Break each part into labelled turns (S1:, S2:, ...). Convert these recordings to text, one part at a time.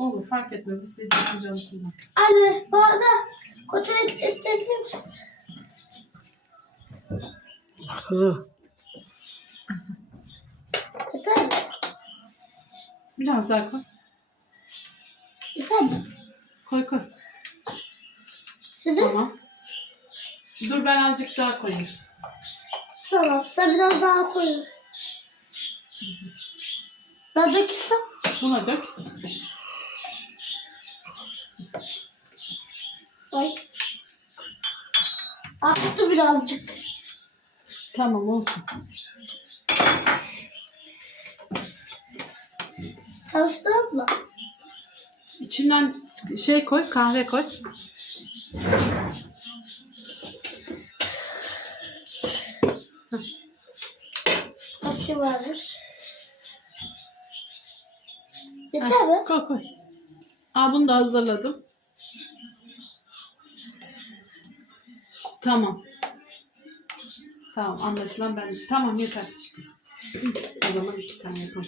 S1: Olur, fark etmez. İstediğin fincanı kullan.
S2: Anne bana kontrol edebilir misin? Yeter mi?
S1: Biraz daha koy.
S2: Yeter mi?
S1: Koy koy.
S2: Şimdi
S1: Tamam. Dur ben azıcık daha koyayım.
S2: tamam. Sen biraz daha koy. Ben dökülsem.
S1: Buna dök.
S2: Ay. Aktı birazcık.
S1: Tamam olsun.
S2: Çalıştırdın mı?
S1: İçinden şey koy, kahve koy.
S2: Kaç şey varmış? Yeter mi?
S1: Koy koy. Al bunu da hazırladım. Tamam. Tamam anlaşılan ben. Tamam yeter. O zaman 2 tane yapalım.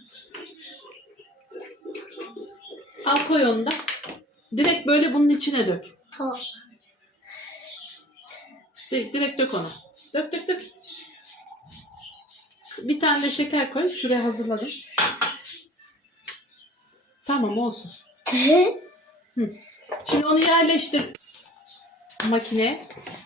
S1: Al koy onu da. Direkt böyle bunun içine dök.
S2: Tamam.
S1: Direkt dök onu. Dök dök dök. Bir tane de şeker koy. Şuraya hazırladım. Tamam olsun. Hı. Şimdi onu yerleştir makineye.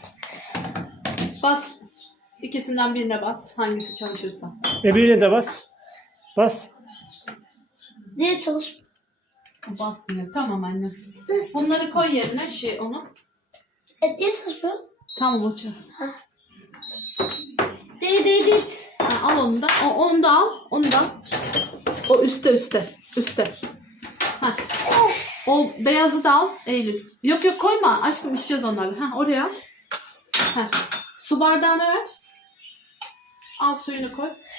S1: Bas. İkisinden birine bas. Hangisi çalışırsa.
S3: Birine de bas. Bas.
S2: Diye çalış.
S1: Basmıyor. Tamam anne. Bunları koy yerine onu.
S2: Niye çalışmıyor?
S1: Tamam o çal.
S2: Değil.
S1: Al onu da. Onu da al. Onu da al. O üstte. Heh. O beyazı da al Eylül. Yok koyma. Aşkım içeceğiz onları. Oraya al. Heh. Su bardağını ver. Al suyunu koy.